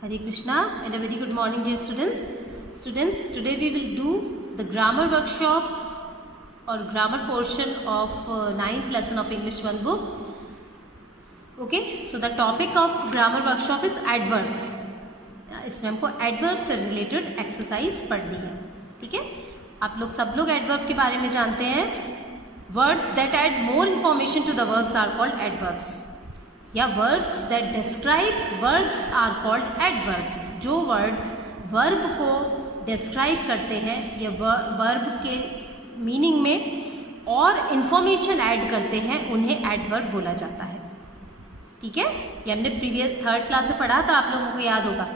Hare Krishna and a very good morning dear students. Students, today we will do the grammar workshop or grammar portion of 9th lesson of English 1 book. Okay, so the topic of grammar workshop is adverbs. इसमें हमको adverb से related exercise पढ़नी है. ठीक है, आप लोग सब लोग adverb के बारे में जानते हैं. Words that add more information to the verbs are called adverbs. या words that describe verbs are called adverbs. जो words verb को describe करते हैं या verb के meaning में और information add करते हैं उन्हें adverb बोला जाता है. ठीक है, ये हमने प्रीवियस थर्ड क्लास में पढ़ा था, आप लोगों को याद होगा.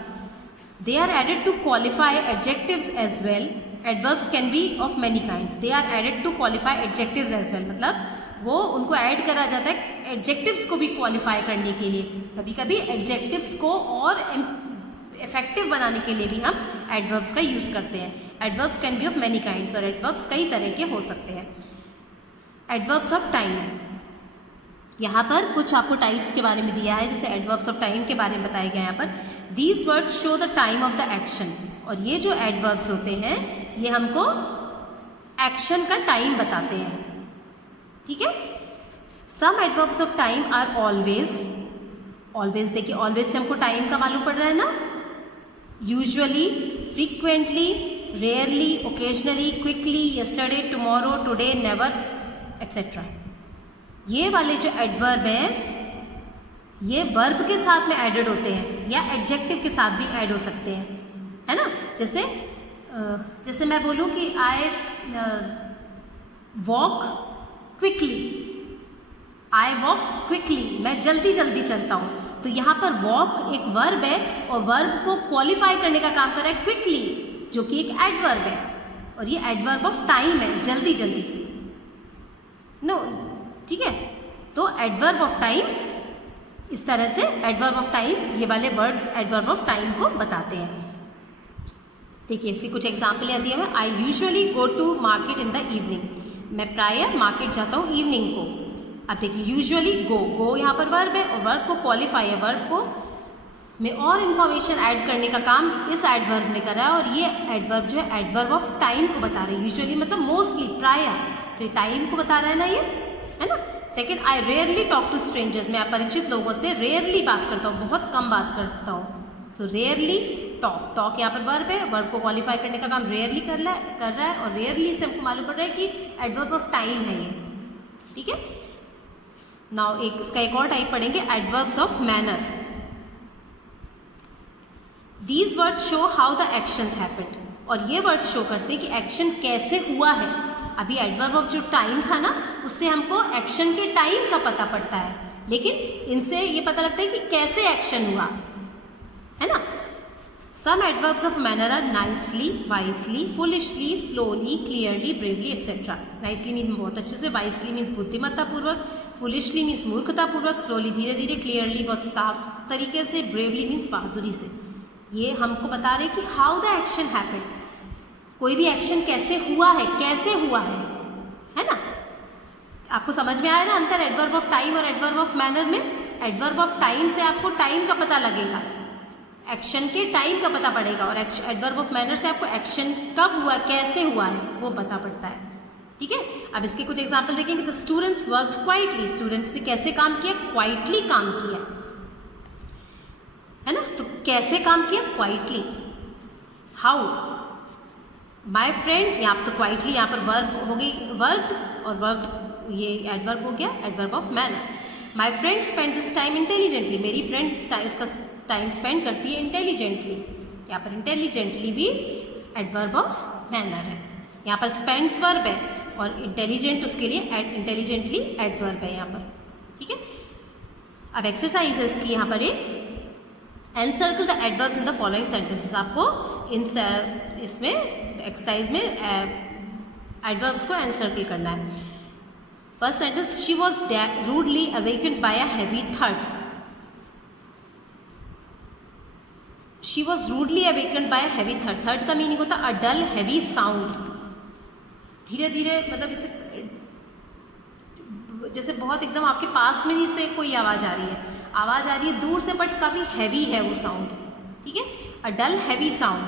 They are added to qualify adjectives as well. Adverbs can be of many kinds. They are added to qualify adjectives as well. मतलब वो उनको ऐड करा जाता है एडजेक्टिव्स को भी क्वालिफाई करने के लिए. कभी कभी एडजेक्टिव्स को और इफेक्टिव बनाने के लिए भी हम एडवर्ब्स का यूज़ करते हैं. Adverbs can be of many kinds और एडवर्ब्स कई तरह के हो सकते हैं. एडवर्ब्स ऑफ टाइम, यहाँ पर कुछ आपको टाइप्स के बारे में दिया है. जैसे एडवर्ब्स ऑफ टाइम के बारे में बताया गया यहाँ पर. These words show the time of the action. और ये जो एडवर्ब्स होते हैं ये हमको एक्शन का टाइम बताते हैं. ठीक है, some adverbs of time are always. Always देखिए, ऑलवेज से हमको टाइम का मालूम पड़ रहा है ना. Usually, frequently, rarely, occasionally, quickly, yesterday, tomorrow, today, never, etcetera. ये वाले जो एडवर्ब हैं ये वर्ब के साथ में एडेड होते हैं या एडजेक्टिव के साथ भी ऐड हो सकते हैं, है ना. जैसे मैं बोलूँ कि I walk quickly. I walk quickly, मैं जल्दी जल्दी चलता हूँ. तो यहाँ पर वॉक एक वर्ब है और वर्ब को क्वालिफाई करने का काम कर रहा है क्विकली, जो कि एक एडवर्ब है. और ये एडवर्ब ऑफ टाइम है, जल्दी जल्दी. नो, ठीक है. तो एडवर्ब ऑफ टाइम, इस तरह से एडवर्ब ऑफ टाइम, ये वाले वर्ड्स एडवर्ब ऑफ टाइम को बताते हैं. देखिए इसकी कुछ एग्जाम्पल दी है. I usually go to market in the evening. मैं प्रायः मार्केट जाता हूँ इवनिंग को. अब देखिए यूजुअली गो यहाँ पर वर्ब है और वर्ब को क्वालिफाई है, वर्ब को में और इन्फॉर्मेशन ऐड करने का काम इस एडवर्ब ने करा है. और ये एडवर्ब जो है एडवर्ब ऑफ टाइम को बता रहे हैं. यूजुअली मतलब मोस्टली, प्रायः, तो ये टाइम को बता रहा है ना, ये है ना. Second, I rarely talk to strangers. मैं अपरिचित लोगों से रेयरली बात करता हूँ, बहुत कम बात करता हूँ. सो रेयरली टॉक. टॉक यहाँ पर वर्ब है, वर्ब को क्वालिफाई करने का काम रेयरली कर रहा है और रेयरली से हमको मालूम पड़ रहा है कि एडवर्ब ऑफ टाइम है ये. ठीक है. नाउ इसका एक और टाइप पढ़ेंगे, adverbs of manner. These word show how the actions happened. और ये वर्ड शो करते हैं कि एक्शन कैसे हुआ है. अभी एडवर्ब ऑफ जो टाइम था ना, उससे हमको एक्शन के टाइम का पता पड़ता है, लेकिन इनसे ये पता लगता है कि कैसे एक्शन हुआ, है ना. Some adverbs of manner are nicely, wisely, foolishly, slowly, clearly, bravely, etcetera. Nicely mean बहुत अच्छे से, वाइजली मीन्स बुद्धिमत्तापूर्वक, फुलिशली मीन्स मूर्खतापूर्वक, स्लोली धीरे धीरे, क्लियरली बहुत साफ तरीके से, ब्रेवली मीन्स बहादुरी से. ये हमको बता रहे कि हाउ द एक्शन हैपेंड. कोई भी एक्शन कैसे हुआ है ना. आपको समझ में आया ना अंतर एडवर्ब ऑफ टाइम और एडवर्ब ऑफ मैनर में. एडवर्ब ऑफ टाइम से आपको टाइम का पता लगेगा, एक्शन के टाइम का पता पड़ेगा, और एडवर्ब ऑफ मैनर से आपको एक्शन कब हुआ, कैसे हुआ है, वो पता पड़ता है. ठीक है. अब इसके कुछ एग्जाम्पल देखेंगे. The students worked quietly. Students ने कैसे काम किया, क्वाइटली काम किया, है ना. तो कैसे काम किया, क्वाइटली. हाउ. माई फ्रेंड, यहाँ पर तो क्वाइटली यहाँ पर वर्ब हो गई, वर्कड, और वर्कड ये एडवर्ब हो गया, adverb of manner. My friend spends his time intelligently. मेरी फ्रेंड उसका टाइम स्पेंड करती है इंटेलिजेंटली. यहाँ पर इंटेलिजेंटली भी एडवर्ब ऑफ मैनर है. यहाँ पर स्पेंड्स वर्ब है और इंटेलिजेंट उसके लिए इंटेलिजेंटली एडवर्ब है यहाँ पर. ठीक है. अब एक्सरसाइज है इसकी यहाँ पर. Encircle the adverbs in the following sentences. आपको इसमें एक्सरसाइज में एडवर्ब्स को एनसर्कल करना है. First sentence, she was rudely awakened by a heavy third. She was rudely awakened by a heavy third. Third का मीनिंग होता है अ डल हैवी साउंड. धीरे धीरे मतलब इसे जैसे बहुत एकदम आपके पास में ही से कोई आवाज़ आ रही है दूर से, बट काफ़ी हैवी है वो साउंड. ठीक है, अ डल हैवी साउंड,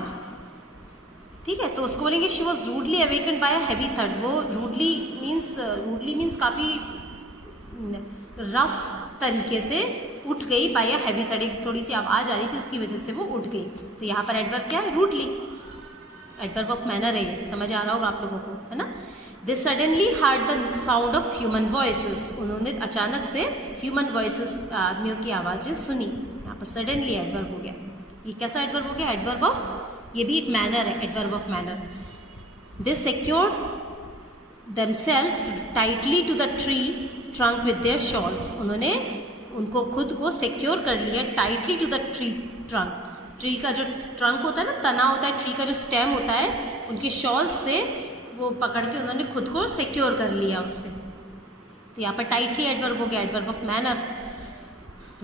ठीक है, तो उसको बोलेंगे she was rudely awaken by a heavy third. वो रूडली मीन्स काफ़ी रफ तरीके से उठ गई बाय अ हैवी थर्ड, एक थोड़ी सी आवाज़ आ रही थी उसकी वजह से वो उठ गई। तो यहाँ पर एडवर्ब क्या है, रूडली, एडवर्ब ऑफ मैनर है, समझ आ रहा होगा आप लोगों को, है ना। They suddenly heard the sound of human voices, उन्होंने अचानक से ह्यूमन वॉइसेस, आदमियों की आवाज़ें सुनी। यहाँ पर सडनली एडवर्ब हो गया। ये कैसा एडवर्ब हो गया, एडवर्ब ऑफ, ये भी एक मैनर है, adverb of manner. They secured themselves tightly to the tree trunk with their shawls, उन्होंने उनको खुद को सिक्योर कर लिया tightly to the tree trunk, tree का जो ट्रंक होता है ना, तना होता है, ट्री का जो स्टेम होता है, उनके शॉल्स से वो पकड़ के उन्होंने खुद को सिक्योर कर लिया उससे। तो यहाँ पर टाइटली एडवर्ब हो गया, adverb of manner.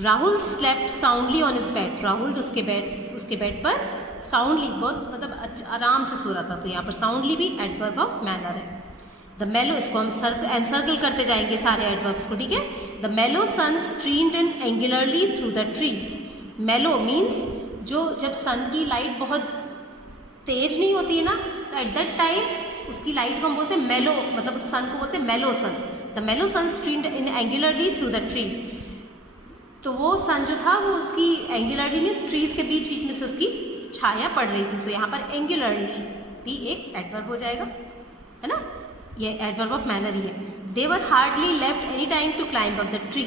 Rahul slept soundly on his bed, Rahul उसके बेड पर साउंडली, बहुत मतलब आराम से सो रहा था। तो यहाँ पर साउंडली भी एडवर्ब ऑफ मैनर है। द मेलो, इसको हम एनसर्कल करते जाएंगे सारे एडवर्ब्स को, ठीक है। The mellow sun streamed in angularly through the trees. Mellow means जो, जब सन की लाइट बहुत तेज नहीं होती है ना, तो एट दैट टाइम उसकी लाइट को हम बोलते हैं मेलो, मतलब सन को बोलते हैं मेलो sun. The mellow sun streamed in angularly through the trees, तो वो सन जो था वो उसकी एंगुलरली मीन्स ट्रीज के बीच बीच में से उसकी छाया पड़ रही थी। तो यहाँ पर एंगुलरली भी एक एडवर्ब हो जाएगा, है ना, ये एडवर्ब ऑफ मैनर ही है। They were hardly left any time to climb up the tree,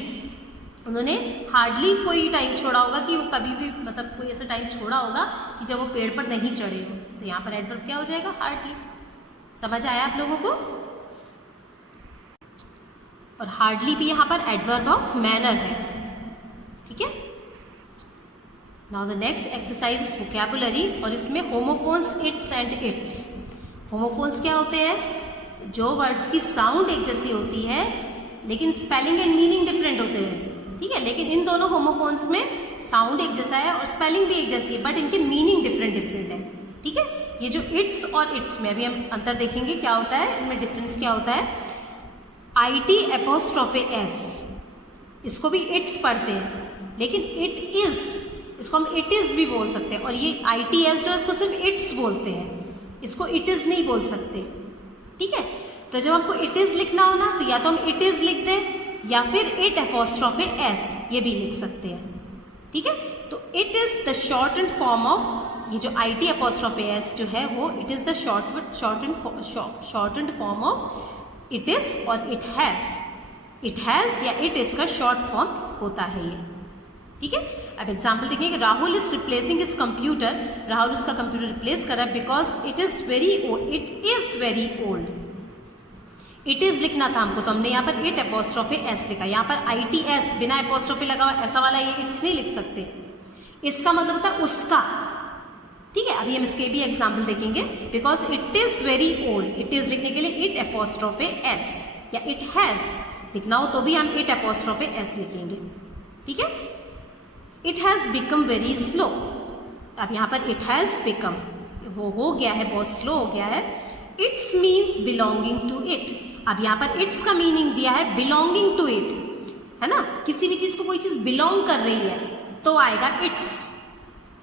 उन्होंने हार्डली कोई टाइम छोड़ा होगा कि वो कभी भी, मतलब कोई ऐसा टाइम छोड़ा होगा कि जब वो पेड़ पर नहीं चढ़े हो। तो यहाँ पर एडवर्ब क्या हो जाएगा, हार्डली। समझ आया आप लोगों को। और हार्डली भी यहाँ पर एडवर्ब ऑफ मैनर है, ठीक है। Now the next exercise is vocabulary, और इसमें homophones it's and it's. Homophones क्या होते हैं, जो वर्ड्स की साउंड एक जैसी होती है लेकिन स्पेलिंग एंड मीनिंग डिफरेंट होते हैं, ठीक है। लेकिन इन दोनों होमोफोन्स में साउंड एक जैसा है और स्पेलिंग भी एक जैसी है, बट इनके मीनिंग डिफरेंट है, ठीक है। ये जो इट्स और इट्स में अभी हम अंतर देखेंगे क्या होता है, इनमें डिफरेंस क्या होता है। IT एपोस्ट्रोफे S, इसको भी इट्स पढ़ते हैं, लेकिन इट इज, इसको हम इट इज भी बोल सकते हैं। और ये ITS जो है इसको सिर्फ इट्स बोलते हैं, इसको इट इज नहीं बोल सकते, ठीक है। तो जब हमको इट इज लिखना हो ना, तो या तो हम इट इज लिख दें या फिर इट एपोस्ट्रोफे S ये भी लिख सकते हैं, ठीक है। तो it is the shortened form of, ये जो IT एपोस्ट्रोफे S जो है वो it is the shortened form of it is और इट हैज या इट इज का शॉर्ट फॉर्म होता है ये, ठीक है। अब एग्जाम्पल देखिए कि Rahul is replacing his computer, Rahul उसका कंप्यूटर रिप्लेस कर रहा है because it is very old, it is very old. It is लिखना था हमको, तो हमने यहाँ पर इट एपोस्ट्रोफे S लिखा। यहाँ पर ITS बिना एपोस्ट्रोफे लगा हुआ ऐसा वाला ये इट्स नहीं लिख सकते, इसका मतलब होता है उसका, ठीक है। अभी हम इसके भी एग्जाम्पल देखेंगे। Because it is very old, it is लिखने के लिए इट एपोस्ट्रोफे S, या इट हैज लिखना हो तो भी हम इट एपोस्ट्रोफे S लिखेंगे, ठीक है। It has become very slow, अब यहाँ पर इट हैज बिकम वो हो गया है, बहुत स्लो हो गया है। It's means belonging to it, अब यहाँ पर इट्स का मीनिंग दिया है बिलोंगिंग टू इट, है ना। किसी भी चीज को कोई चीज बिलोंग कर रही है तो आएगा इट्स।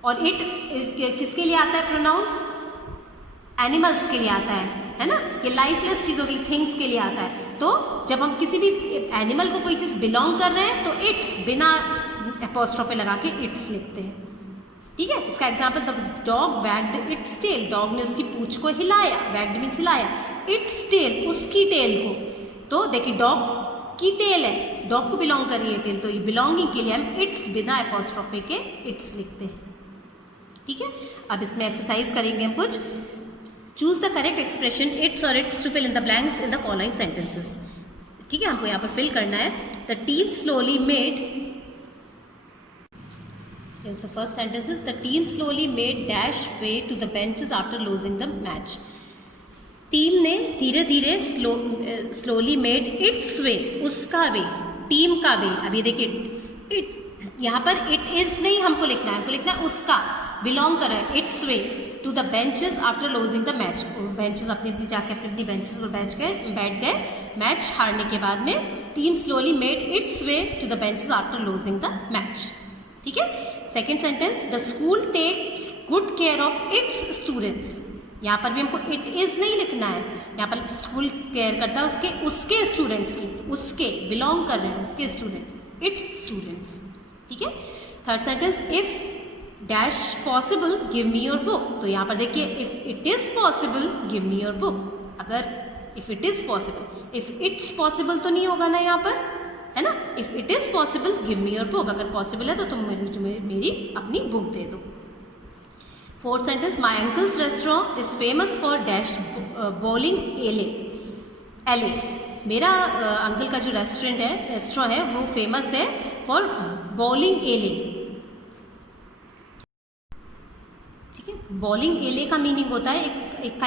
और इट किसके लिए आता है प्रोनाउन, एनिमल्स के लिए आता है ना। ये लाइफलेस चीजों के लिए, थिंग्स के लिए आता है। तो जब हम किसी भी एनिमल को कोई चीज बिलोंग कर रहे हैं तो इट्स बिना एपोस्ट्रोफे लगा के इट्स लिखते हैं, ठीक है। इसका example, the dog wagged its tail, dog ने उसकी पूंछ को हिलाया, वैग्ड मींस हिलाया, इट्स टेल उसकी टेल को। तो देखिए डॉग की टेल है, डॉग को बिलोंग कर रही है टेल, तो ये बिलोंगिंग के लिए हम इट्स बिना एपोस्ट्रोफे के इट्स लिखते हैं, ठीक है। अब इसमें एक्सरसाइज करेंगे हम कुछ। Choose the correct expression its और it's to fill in the blanks in the following sentences, ठीक है। हमको यहाँ पर फिल करना है। The team slowly made, yes, the first sentence is the team slowly made dash way to the benches after losing the match. Team ने धीरे धीरे स्लोली मेड इट्स वे, उसका वे, टीम का वे। अब ये देखिए इट, यहाँ पर इट इज नहीं हमको लिखना है, हमको लिखना है उसका, बिलोंग कर रहा है, its way to the benches after losing the match. Benches अपनी जाके अपनी बेंचेस पर बैठ गए मैच हारने के बाद में। Team slowly made its way to the benches after losing the match, ठीक है। Second sentence, the school takes good care of its students. यहाँ पर भी हमको इट इज़ नहीं लिखना है, यहाँ पर स्कूल केयर करता है उसके स्टूडेंट्स की, उसके बिलोंग कर रहे हैं उसके स्टूडेंट, इट्स स्टूडेंट्स। ठीक है। Third sentence, if dash possible give me your book. तो यहाँ पर देखिए if it is possible give me your book. अगर if it is possible, if it's possible तो नहीं होगा ना यहाँ पर, है ना। If it is possible give me your book, अगर पॉसिबल है तो तुम मेरी अपनी बुक दे दो। Fourth sentence, my uncle's restaurant is famous for dash bowling एले। मेरा अंकल का जो रेस्टोरेंट है वो फेमस है फॉर बॉलिंग एले। ठीक है। बॉलिंग एले का मीनिंग होता है एक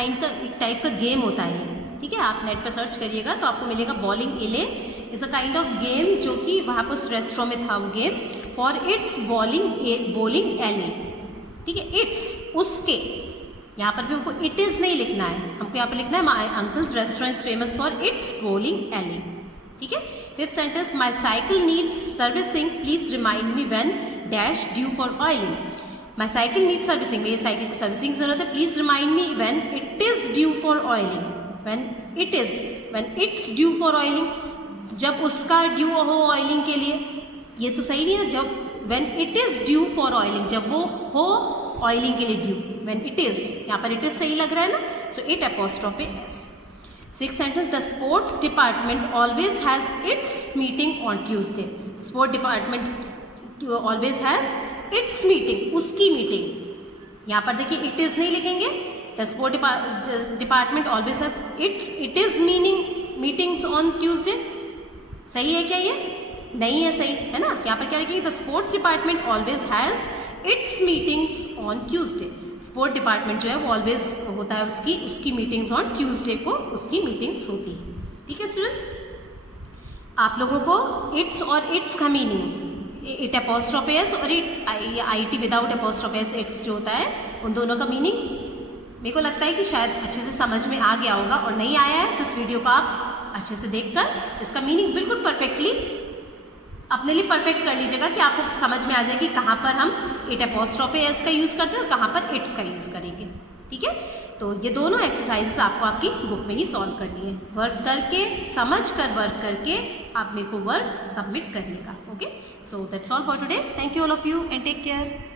टाइप का गेम होता है ये। ठीक है, आप नेट पर सर्च करिएगा तो आपको मिलेगा बॉलिंग एले is a kind of game, जो कि वहाँ पर उस रेस्टोरेंट में था वो game, for its bowling ale. ठीक है, इट्स उसके, यहाँ पर भी हमको इट इज़ नहीं लिखना है, हमको यहाँ पर लिखना है my uncle's restaurant famous for its bowling ale. ठीक है। Fifth sentence, my cycle needs servicing please remind me when dash due for oiling. My cycle needs servicing, मेरी साइकिल को सर्विसिंग की जरूरत है, please remind me when it is due for oiling. When it's due for oiling, जब उसका due हो oiling के लिए, ये तो सही नहीं है। जब when it is due for oiling, जब वो हो ऑयलिंग के लिए ड्यू, व्हेन इट इज, यहाँ पर इट इज सही लग रहा है ना, so it apostrophe S. Six sentence, the sports department always has its meeting on Tuesday. Sport department always has its meeting, उसकी मीटिंग। यहाँ पर देखिए इट इज नहीं लिखेंगे, the sport department always has it is meetings on Tuesday. सही है क्या? ये नहीं है सही, है ना। यहाँ पर क्या लिखेंगे, the sports department always has its meetings on Tuesday. Sport department जो है वो ऑलवेज होता है उसकी मीटिंग्स ऑन ट्यूजडे को उसकी मीटिंग्स होती है। ठीक है स्टूडेंट्स, आप लोगों को इट्स और इट्स का मीनिंग, इट अपोस्ट्रोफी एस और it IT without apostrophe S it's जो होता है, उन दोनों का मीनिंग मेरे को लगता है कि शायद अच्छे से समझ में आ गया होगा, और नहीं आया है तो इस वीडियो को आप अच्छे से देखकर इसका मीनिंग बिल्कुल परफेक्टली अपने लिए परफेक्ट कर लीजिएगा कि आपको समझ में आ जाए कि कहाँ पर हम इट अपोस्ट्रोफी एस का यूज़ करते हैं और कहाँ पर इट्स का यूज़ करेंगे। ठीक है, तो ये दोनों एक्सरसाइजेस आपको आपकी बुक में ही सॉल्व करनी है। वर्क करके, समझ कर वर्क करके आप मेरे को वर्क सबमिट करिएगा। Okay, so that's all for today. Thank you all of you and take care.